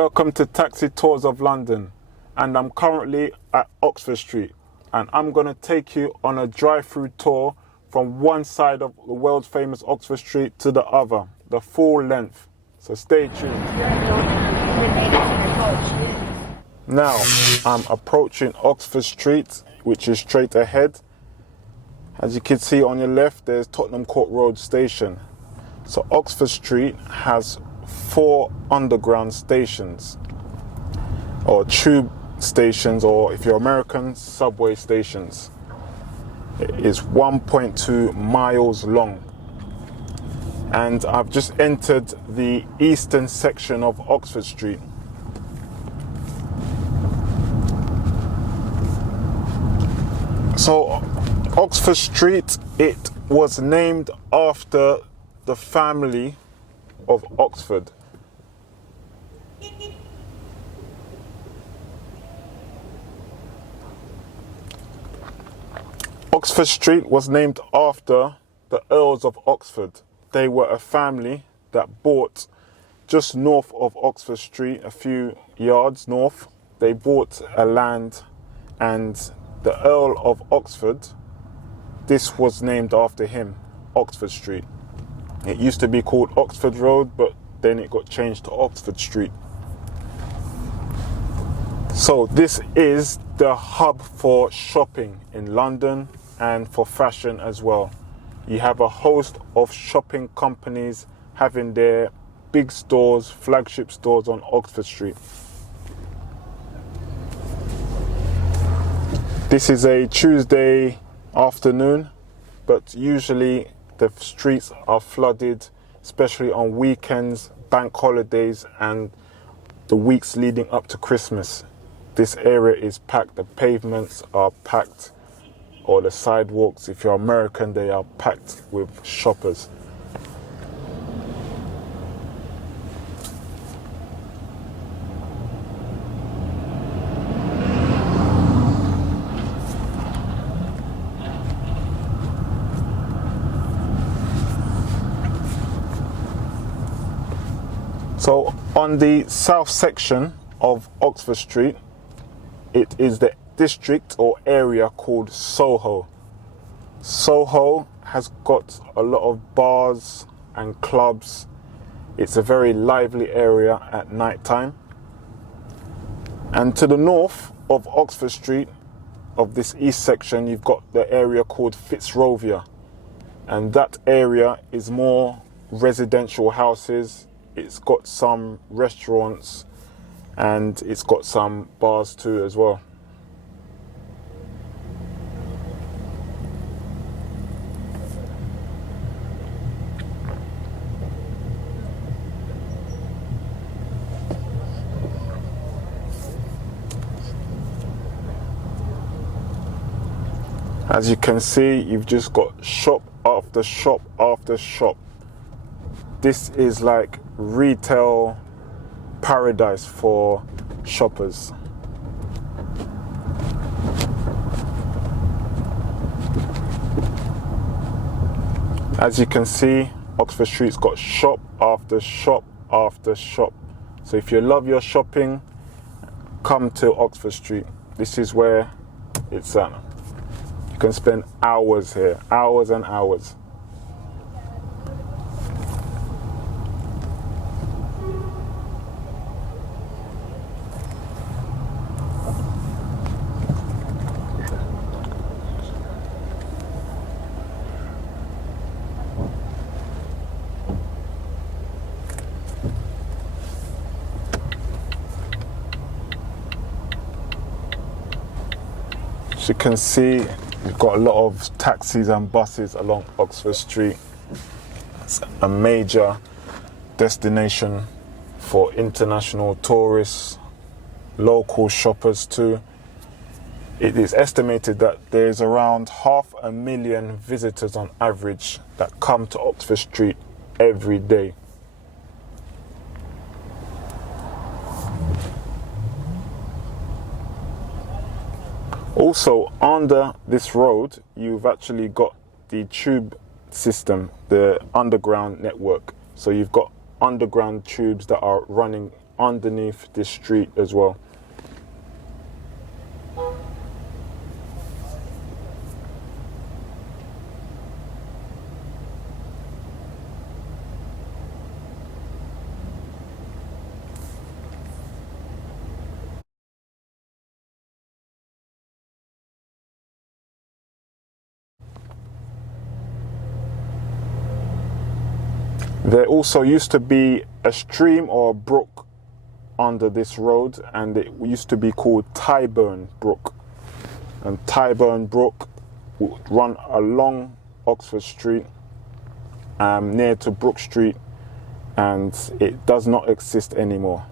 Welcome to Taxi Tours of London, and I'm currently at Oxford Street, and I'm going to take you on a drive-through tour from one side of the world famous Oxford Street to the other, the full length. So stay tuned. Now I'm approaching Oxford Street, which is straight ahead. As you can see on your left, there's Tottenham Court Road Station. So Oxford Street has 4 underground stations, or tube stations, or if you're American, subway stations. It is 1.2 miles long. And I've just entered the eastern section of Oxford Street. So Oxford Street, it was named after the family of Oxford. Oxford Street was named after the Earls of Oxford. They were a family that bought just north of Oxford Street, a few yards north. They bought a land, and the Earl of Oxford, this was named after him, Oxford Street. It used to be called Oxford Road, but then it got changed to Oxford Street. So this is the hub for shopping in London and for fashion as well. You have a host of shopping companies having their big stores, flagship stores on Oxford Street. This is a Tuesday afternoon, but usually the streets are flooded, especially on weekends, bank holidays, and the weeks leading up to Christmas. This area is packed, the pavements are packed, or the sidewalks, if you're American, they are packed with shoppers. So on the south section of Oxford Street, it is the district or area called Soho. Soho has got a lot of bars and clubs. It's a very lively area at night time. And to the north of Oxford Street, of this east section, you've got the area called Fitzrovia. And that area is more residential houses. It's got some restaurants and it's got some bars too as well. As you can see, you've just got shop after shop after shop. This is like retail paradise for shoppers. As you can see, Oxford Street's got shop after shop after shop. So if you love your shopping, come to Oxford Street. This is where it's at. You can spend hours here, hours and hours. As you can see, we've got a lot of taxis and buses along Oxford Street. It's a major destination for international tourists, local shoppers too. It is estimated that there's around 500,000 visitors on average that come to Oxford Street every day. Also, under this road, you've actually got the tube system, the underground network. So you've got underground tubes that are running underneath this street as well. There also used to be a stream or a brook under this road, and it used to be called Tyburn Brook. And Tyburn Brook would run along Oxford Street near to Brook Street, and it does not exist anymore.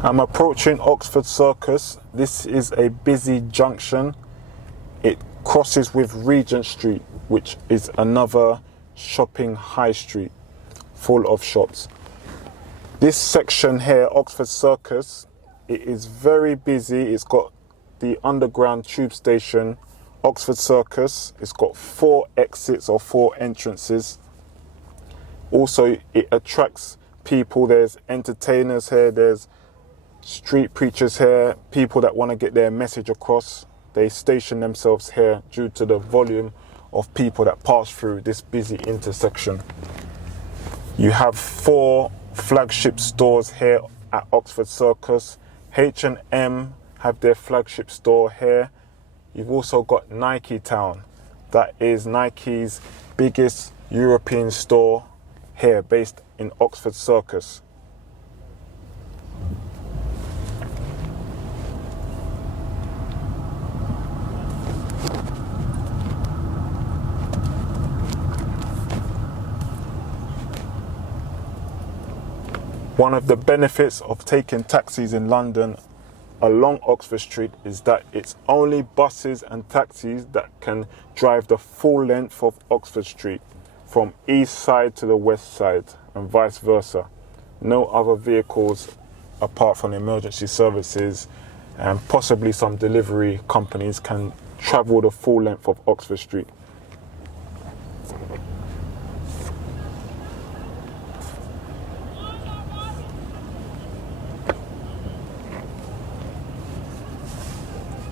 I'm approaching Oxford Circus. This is a busy junction. It crosses with Regent Street, which is another shopping high street full of shops. This section here, Oxford Circus, it is very busy. It's got the underground tube station, Oxford Circus. It's got 4 exits or 4 entrances. Also, it attracts people. There's entertainers here, there's street preachers here, people that want to get their message across. They station themselves here due to the volume of people that pass through this busy intersection. You have 4 flagship stores here at Oxford Circus. H&M have their flagship store here. You've also got Nike Town. That is Nike's biggest European store here, based in Oxford Circus. One of the benefits of taking taxis in London along Oxford Street is that it's only buses and taxis that can drive the full length of Oxford Street, from east side to the west side and vice versa. No other vehicles apart from emergency services and possibly some delivery companies can travel the full length of Oxford Street.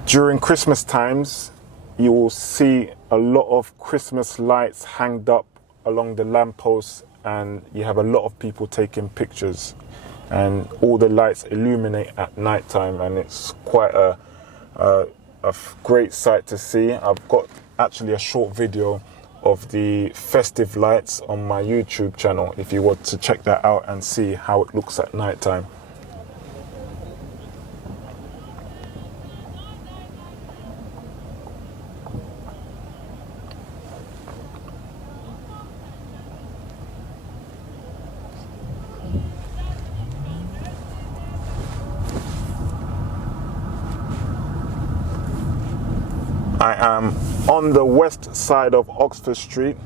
During Christmas times, you will see a lot of Christmas lights hanged up along the lampposts, and you have a lot of people taking pictures, and all the lights illuminate at night time, and it's quite a great sight to see. I've got actually a short video of the festive lights on my YouTube channel if you want to check that out and see how it looks at night time. I am on the west side of Oxford Street.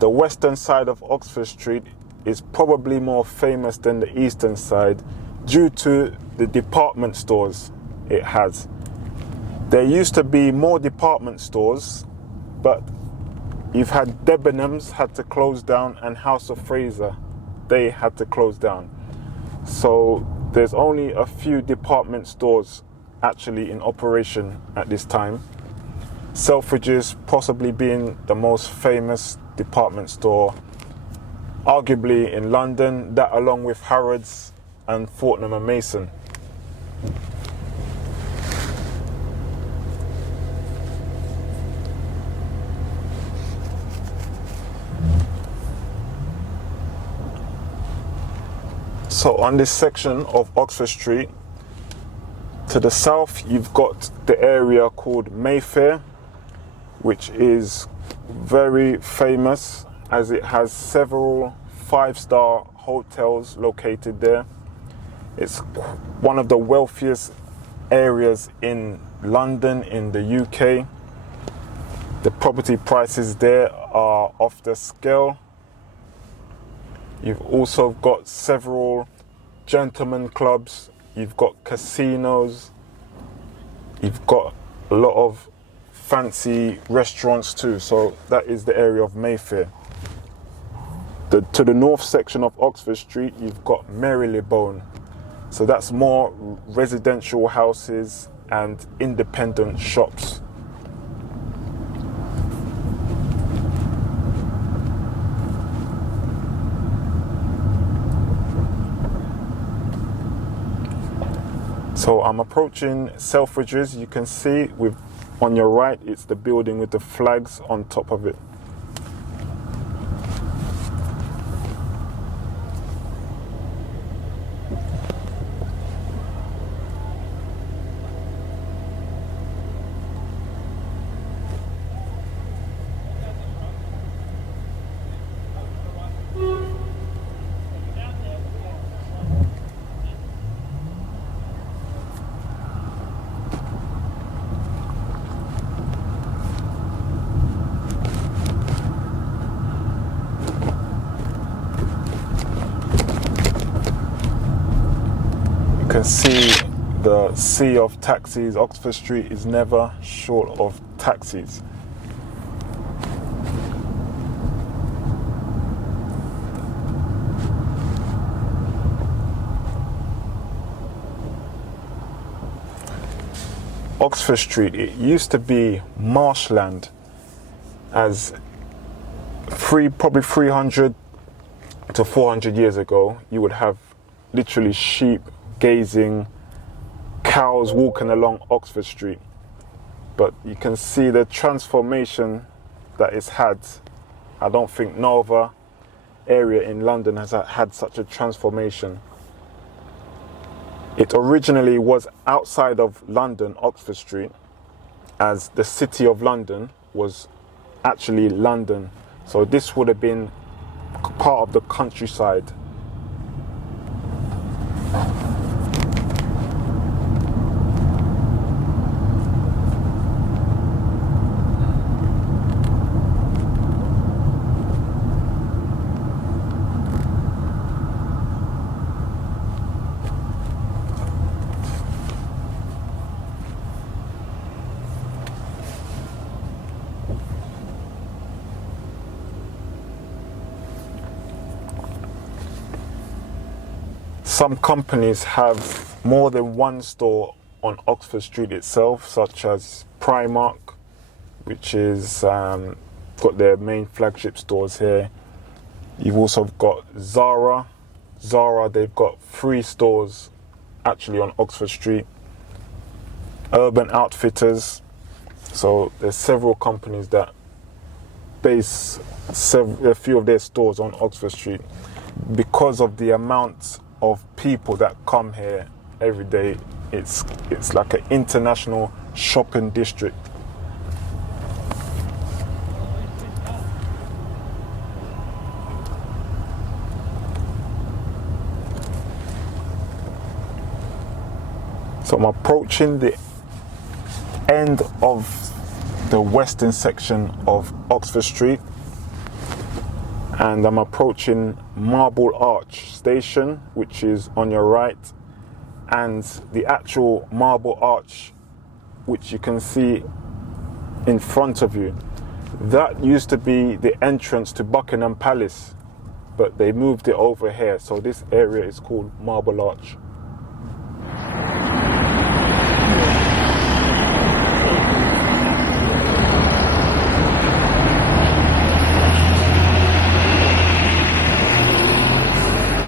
The western side of Oxford Street is probably more famous than the eastern side due to the department stores it has. There used to be more department stores, but you've had Debenhams had to close down and House of Fraser, they had to close down. So there's only a few department stores actually in operation at this time. Selfridges possibly being the most famous department store, arguably in London, that along with Harrods and Fortnum and Mason. So on this section of Oxford Street, to the south, you've got the area called Mayfair, which is very famous as it has several five-star hotels located there. It's one of the wealthiest areas in London, in the UK. The property prices there are off the scale. You've also got several gentlemen clubs. You've got casinos, you've got a lot of fancy restaurants too, so that is the area of Mayfair. To the north section of Oxford Street, you've got Marylebone, so that's more residential houses and independent shops. So I'm approaching Selfridges. You can see on your right, it's the building with the flags on top of it. You can see the sea of taxis. Oxford Street is never short of taxis. Oxford Street, it used to be marshland, as probably 300 to 400 years ago, you would have literally sheep gazing, cows walking along Oxford Street. But you can see the transformation that it's had. I don't think no other area in London has had such a transformation. It originally was outside of London, Oxford Street, as the City of London was actually London. So this would have been part of the countryside. Some companies have more than one store on Oxford Street itself, such as Primark, which is got their main flagship stores here. You've also got Zara. They've got 3 stores actually on Oxford Street. Urban Outfitters. So there's several companies that base a few of their stores on Oxford Street because of the amount of people that come here every day. It's like an international shopping district. So I'm approaching the end of the western section of Oxford Street, and I'm approaching Marble Arch Station, which is on your right, and the actual Marble Arch, which you can see in front of you, that used to be the entrance to Buckingham Palace, but they moved it over here, so this area is called Marble Arch.